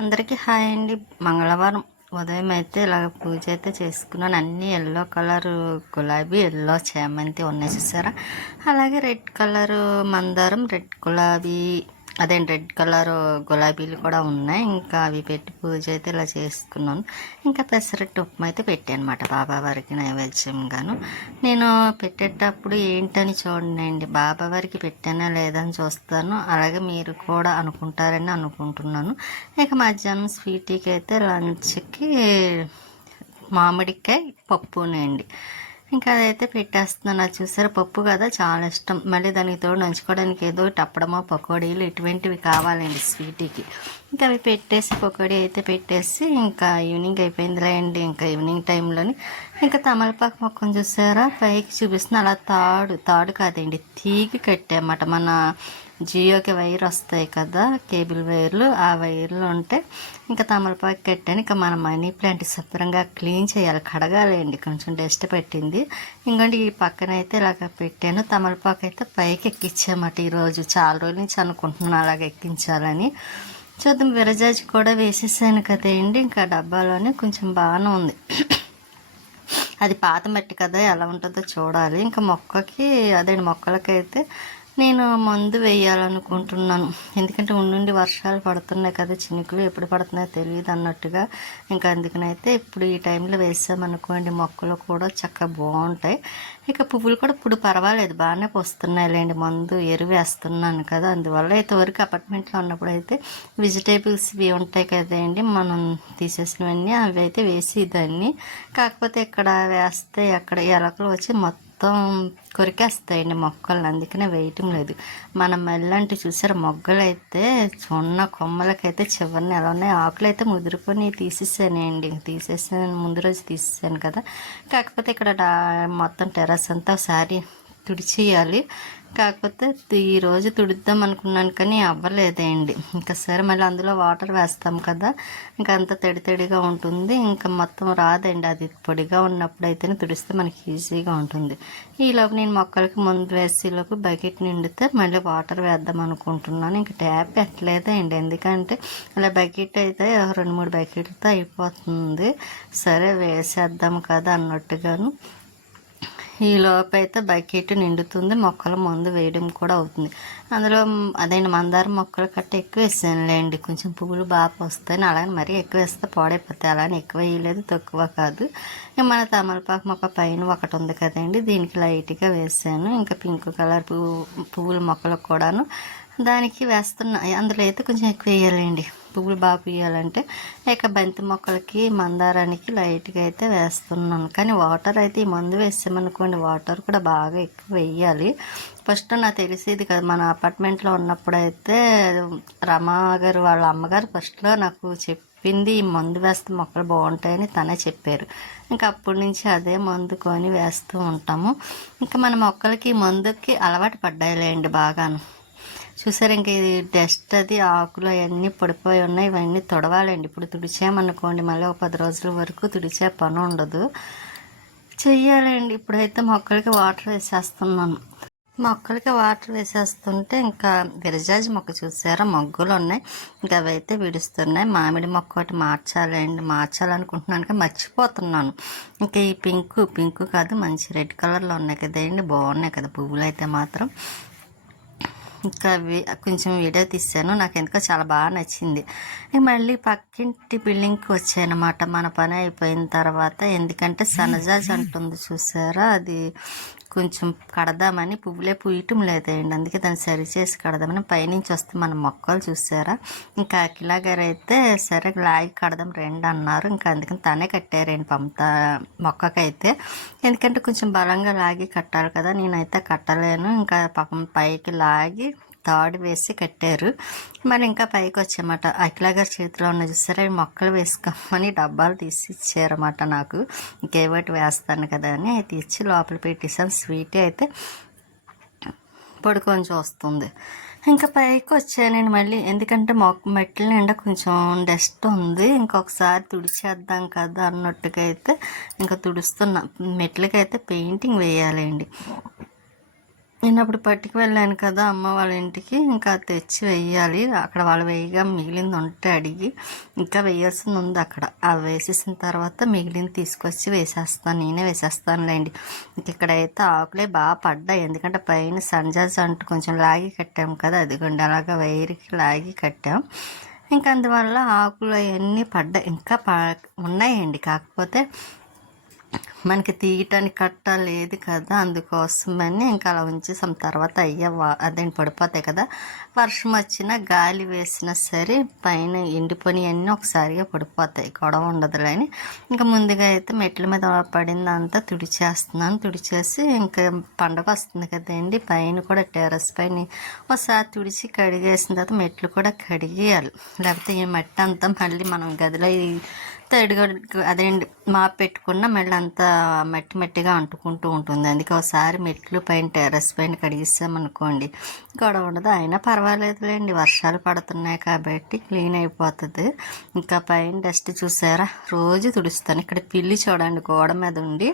అందరికీ హాయ్ అండి. మంగళవారం ఉదయం అయితే ఇలాగ పూజ అయితే చేసుకున్నాను. అన్నీ ఎల్లో కలర్ గులాబీ, ఎల్లో చామంతి ఉన్నాయి చూసారా. అలాగే రెడ్ కలర్ మందారం, రెడ్ గులాబీ రెడ్ కలర్ గులాబీలు కూడా ఉన్నాయి. ఇంకా అవి పెట్టి పూజ అయితే ఇలా చేసుకున్నాను. ఇంకా పెసరట్టు ఉప్మా అయితే పెట్టాను అనమాట బాబావారికి నైవేద్యంగాను. నేను పెట్టేటప్పుడు ఏంటని చూడండి, బాబావారికి పెట్టానా లేదా అని చూస్తాను. అలాగే మీరు కూడా అనుకుంటారని అనుకుంటున్నాను. ఇక మధ్యాహ్నం స్వీట్కి అయితే లంచ్కి మామిడికాయ పప్పునండి. ఇంకా అదైతే పెట్టేస్తున్నాను. అది చూసారా, పప్పు కదా చాలా ఇష్టం. మళ్ళీ దానికి తోడు నంచుకోవడానికి ఏదో టప్పడమో పకోడీలు ఇటువంటివి కావాలండి స్వీట్కి. ఇంకా అవి పెట్టేసి పకోడీ అయితే పెట్టేసి ఇంకా ఈవినింగ్ అయిపోయిందిలే అండి. ఇంకా ఈవినింగ్ టైంలోని ఇంకా తమలపాకు మొక్కను చూసారా పైకి చూపిస్తున్నా. అలా తాడు కాదండి, తీగి కట్టామట. మన జియోకి వైర్ వస్తాయి కదా, కేబుల్ వైర్లు, ఆ వైర్లు ఉంటే ఇంకా తమలపాకు కట్టాను. ఇంకా మన మనీ ప్లాంట్ శుభ్రంగా క్లీన్ చేయాలి, కడగాలండి, కొంచెం డస్ట్ పెట్టింది. ఇంకోండి ఈ పక్కన అయితే ఇలాగ పెట్టాను. తమలపాకు అయితే పైకి ఎక్కించామట ఈరోజు. చాలా రోజుల నుంచి అనుకుంటున్నాను అలాగ ఎక్కించాలని. చూద్దాం. విరజాజి కూడా వేసేసాను కదండి. ఇంకా డబ్బాలోనే కొంచెం బాగానే ఉంది. అది పాత మట్టి కదా, ఎలా ఉంటుందో చూడాలి. ఇంకా మొక్కలకైతే నేను మందు వేయాలనుకుంటున్నాను. ఎందుకంటే ఉండి వర్షాలు పడుతున్నాయి కదా, చినుకులు ఎప్పుడు పడుతున్నాయో తెలియదు అన్నట్టుగా. ఇంకా అందుకనైతే ఇప్పుడు ఈ టైంలో వేసామనుకోండి మొక్కలు కూడా చక్కగా బాగుంటాయి. ఇక పువ్వులు కూడా ఇప్పుడు పర్వాలేదు, బాగానే వస్తున్నాయి లేండి. మందు ఎరువు వేస్తున్నాను కదా, అందువల్ల అయితే వరకు అపార్ట్మెంట్లో ఉన్నప్పుడు అయితే వెజిటేబుల్స్ ఇవి ఉంటాయి కదండి, మనం తీసేసినవన్నీ అవి అయితే వేసేదాన్ని. కాకపోతే ఇక్కడ వేస్తే అక్కడ ఎలకలు వచ్చి మొత్తం కొరికేస్తాయండి మొక్కలను, అందుకనే వేయటం లేదు. మన మెల్లంటి చూసారు మొగ్గలు అయితే ఉన్న కొమ్మలకైతే చివరిని ఎలా ఉన్నాయి, ఆకులు అయితే ముదిరిపోయి తీసేసాను ముందు రోజు తీసేసాను కదా. కాకపోతే ఇక్కడ మొత్తం టెర్రస్ అంతా ఒకసారి తుడిచేయాలి. కాకపోతే ఈరోజు తుడుద్దాం అనుకున్నాను కానీ అవ్వలేదండి. ఇంకా సరే మళ్ళీ అందులో వాటర్ వేస్తాం కదా, ఇంకా అంత తడిగా ఉంటుంది. ఇంకా మొత్తం రాదండి, అది పొడిగా ఉన్నప్పుడు అయితేనే తుడిస్తే మనకి ఈజీగా ఉంటుంది. ఈలోపు నేను మొక్కలకి ముందు వేసేలోపు బకెట్ నిండితే మళ్ళీ వాటర్ వేద్దాం అనుకుంటున్నాను. ఇంకా ట్యాప్ పెట్టలేదండి, ఎందుకంటే అలా బకెట్ అయితే 2-3 బకెట్లతో అయిపోతుంది. సరే వేసేద్దాం కదా అన్నట్టుగాను. ఈ లోపు అయితే బకెట్ నిండుతుంది, మొక్కల మందు వేయడం కూడా అవుతుంది. అందులో మందారం మొక్కలు కట్ట ఎక్కువ వేసానులేండి, కొంచెం పువ్వులు బాగా వస్తాయి. అలాగే మరీ ఎక్కువ వేస్తే పాడైపోతాయి, అలానే ఎక్కువ వేయలేదు, తక్కువ కాదు. మన తమలపాకు మొక్క పైన ఒకటి ఉంది కదండి, దీనికి లైట్గా వేసాను. ఇంకా పింక్ కలర్ పువ్వుల మొక్కలకు కూడాను దానికి వేస్తున్నా. అందులో అయితే కొంచెం ఎక్కువ వేయాలండి, పువ్వులు బాగా పూయాలంటే. ఇక బంతి మొక్కలకి మందారానికి లైట్గా అయితే వేస్తున్నాను. కానీ వాటర్ అయితే ఈ మందు వేసామనుకోండి వాటర్ కూడా బాగా ఎక్కువ వేయాలి. ఫస్ట్ నాకు తెలిసేది కదా, మన అపార్ట్మెంట్లో ఉన్నప్పుడు అయితే రమా గారు వాళ్ళ అమ్మగారు ఫస్ట్లో నాకు చెప్పింది, ఈ మందు వేస్తే మొక్కలు బాగుంటాయని తనే చెప్పారు. ఇంకా అప్పటి నుంచి అదే మందు కొని వేస్తూ ఉంటాము. ఇంకా మన మొక్కలకి ఈ మందుకి అలవాటు పడ్డాయిలేండి బాగాను. చూసారు, ఇంక ఇది డస్ట్ అది ఆకులు అవన్నీ పడిపోయి ఉన్నాయి, ఇవన్నీ తుడవాలండి. ఇప్పుడు తుడిచామనుకోండి మళ్ళీ ఒక 10 రోజుల వరకు తుడిచే పని ఉండదు, చెయ్యాలండి. ఇప్పుడైతే మొక్కలకి వాటర్ వేసేస్తున్నాను. మొక్కలకి వాటర్ వేసేస్తుంటే ఇంకా విరజాజి మొక్క చూసారా మొగ్గులు ఉన్నాయి, ఇంకా అవి అయితే విడుస్తున్నాయి. మామిడి మొక్క ఒకటి మార్చాలనుకుంటున్నాను కానీ మర్చిపోతున్నాను. ఇంకా ఈ పింకు కాదు, మంచి రెడ్ కలర్లో ఉన్నాయి కదండి, బాగున్నాయి కదా పువ్వులు అయితే మాత్రం. ఇంకా కొంచెం వీడియో తీసాను, నాకు ఎందుకో చాలా బాగా నచ్చింది. మళ్ళీ పక్కింటి బిల్డింగ్కి వచ్చానమాట మన పని అయిపోయిన తర్వాత. ఎందుకంటే సన్నజాజి అంటుంది చూసారా, అది కొంచెం కడదామని, పువ్వులే పూయటం లేదండి, అందుకే దాన్ని సరిచేసి కడదామని. పైనుంచి వస్తే మన మొక్కలు చూసారా. ఇంకా అఖిలా గారు అయితే సరే లాగి కడదాం రెండు అన్నారు. ఇంకా అందుకని తనే కట్టారండి మొక్కకైతే. ఎందుకంటే కొంచెం బలంగా లాగి కట్టాలి కదా, నేనైతే కట్టలేను. ఇంకా పాపం పైకి లాగి తాడు వేసి కట్టారు. మరి ఇంకా పైకి వచ్చామట. అఖిలా గారి చేతిలో ఉన్న చూసారా, మొక్కలు వేసుకోమని డబ్బాలు తీసి ఇచ్చారన్నమాట నాకు. ఇంకేవాటి వేస్తాను కదా అని తీసి లోపల పెట్టేసాను. స్వీట్ అయితే పడుకొని చూస్తుంది. ఇంకా పైకి వచ్చానండి మళ్ళీ, ఎందుకంటే మెట్ల నిండా కొంచెం డస్ట్ ఉంది. ఇంకొకసారి తుడిచేద్దాం కదా అన్నట్టుగా అయితే ఇంకా తుడుస్తున్నా. మెట్లకైతే పెయింటింగ్ వేయాలండి. నేను అప్పుడు పట్టుకు వెళ్ళాను కదా అమ్మ వాళ్ళ ఇంటికి, ఇంకా తెచ్చి వెయ్యాలి. అక్కడ వాళ్ళు వేయగా మిగిలింది ఉంటే అడిగి ఇంకా వేయాల్సింది ఉంది అక్కడ. అవి వేసేసిన తర్వాత మిగిలింది తీసుకొచ్చి వేసేస్తాను, నేనే వేసేస్తానులేండి. ఇంక ఇక్కడైతే ఆకులే బాగా పడ్డాయి, ఎందుకంటే పైన సన్జాజ్ అంటూ కొంచెం లాగి కట్టాం కదా, అదిగోండి అలాగా వైర్కి లాగి కట్టాం. ఇంకా అందువల్ల ఆకులు అవన్నీ పడ్డాయి, ఇంకా ఉన్నాయండి. కాకపోతే మనకి తీయటానికి కట్ట లేదు కదా, అందుకోసమని ఇంకా అలా ఉంచేసాం. తర్వాత అదేంటి పడిపోతాయి కదా, వర్షం వచ్చినా గాలి వేసినా సరే పైన ఎండిపోయినవన్నీ ఒకసారిగా పడిపోతాయి, గొడవ ఉండదులే అని ఇంకా ముందుగా అయితే మెట్ల మీద పడిందంతా తుడిచేస్తున్నాను. తుడిచేసి ఇంకా పండగ వస్తుంది కదండి, పైన కూడా టెర్రస్ పైన ఒకసారి తుడిచి కడిగేసిన తర్వాత మెట్లు కూడా కడిగేయాలి. లేకపోతే ఈ మట్టి అంతా మళ్ళీ మనం గదిలో తడిగా అదేంటి మాప్ పెట్టుకున్న మళ్ళీ అంతా మట్టి మట్టిగా అంటుకుంటూ ఉంటుంది. అందుకే ఒకసారి మెట్లు పైన టెర్రస్ పైన కడిగిస్తామనుకోండి గొడవ ఉండదు. అయినా పర్వాలేదులేండి, వర్షాలు పడుతున్నాయి కాబట్టి క్లీన్ అయిపోతుంది. ఇంకా పైన డస్ట్ చూసారా, రోజు తుడుస్తాను. ఇక్కడ పిల్లి చూడండి గోడ మీద ఉండి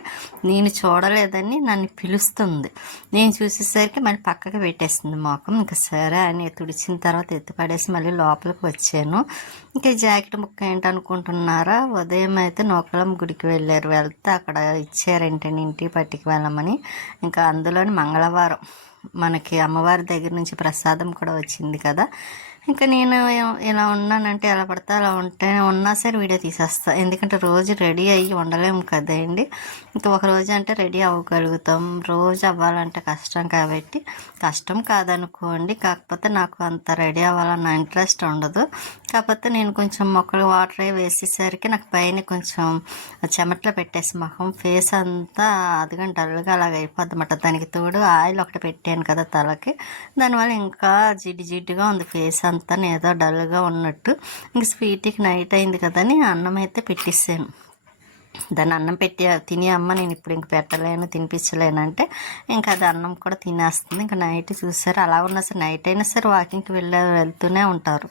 నేను చూడలేదని నన్ను పిలుస్తుంది. నేను చూసేసరికి మళ్ళీ పక్కకి పెట్టేస్తుంది మోకం. ఇంకా సరే అని తుడిచిన తర్వాత ఎత్తిపడేసి మళ్ళీ లోపలికి వచ్చాను. ఇంకా జాకెట్ ముక్క ఏంటనుకుంటున్నారా, ఉదయం అయితే నూకలం గుడికి వెళ్తే అక్కడ ఇచ్చారేంటండి ఇంటికి పట్టుకు వెళ్ళమని. ఇంకా అందులోని మంగళవారం మనకి అమ్మవారి దగ్గర నుంచి ప్రసాదం కూడా వచ్చింది కదా. ఇంకా నేను ఇలా ఉన్నానంటే ఎలా పడితే అలా ఉన్నా సరే వీడియో తీసేస్తాను, ఎందుకంటే రోజు రెడీ అయ్యి ఉండలేము కదండి. ఇంకా ఒక రోజు అంటే రెడీ అవ్వగలుగుతాం, రోజు అవ్వాలంటే కష్టం కాబట్టి. కష్టం కాదనుకోండి, కాకపోతే నాకు అంత రెడీ అవ్వాలన్న ఇంట్రెస్ట్ ఉండదు. కాకపోతే నేను కొంచెం మొక్కలు వాటర్ వేసేసరికి నాకు పైన కొంచెం చెమట్లో పెట్టేసి మొహం ఫేస్ అంతా అదిగంటే డల్గా అలాగ అయిపోద్ది అన్నమాట. దానికి తోడు ఆయిల్ ఒకటి పెట్టాను కదా తలకి, దానివల్ల ఇంకా జిడ్డుగా ఉంది ఫేస్ అంతా, ఏదో డల్గా ఉన్నట్టు. ఇంక స్వీట్కి నైట్ అయింది కదని అన్నం అయితే పెట్టేసాను. దాన్ని అన్నం తిని అమ్మ నేను ఇప్పుడు ఇంక పెట్టలేను తినిపించలేనంటే ఇంకా అది అన్నం కూడా తినేస్తుంది. ఇంకా నైట్ చూసారు అలా ఉన్నా సరే నైట్ అయినా సరే వాకింగ్కి వెళ్తూనే ఉంటారు.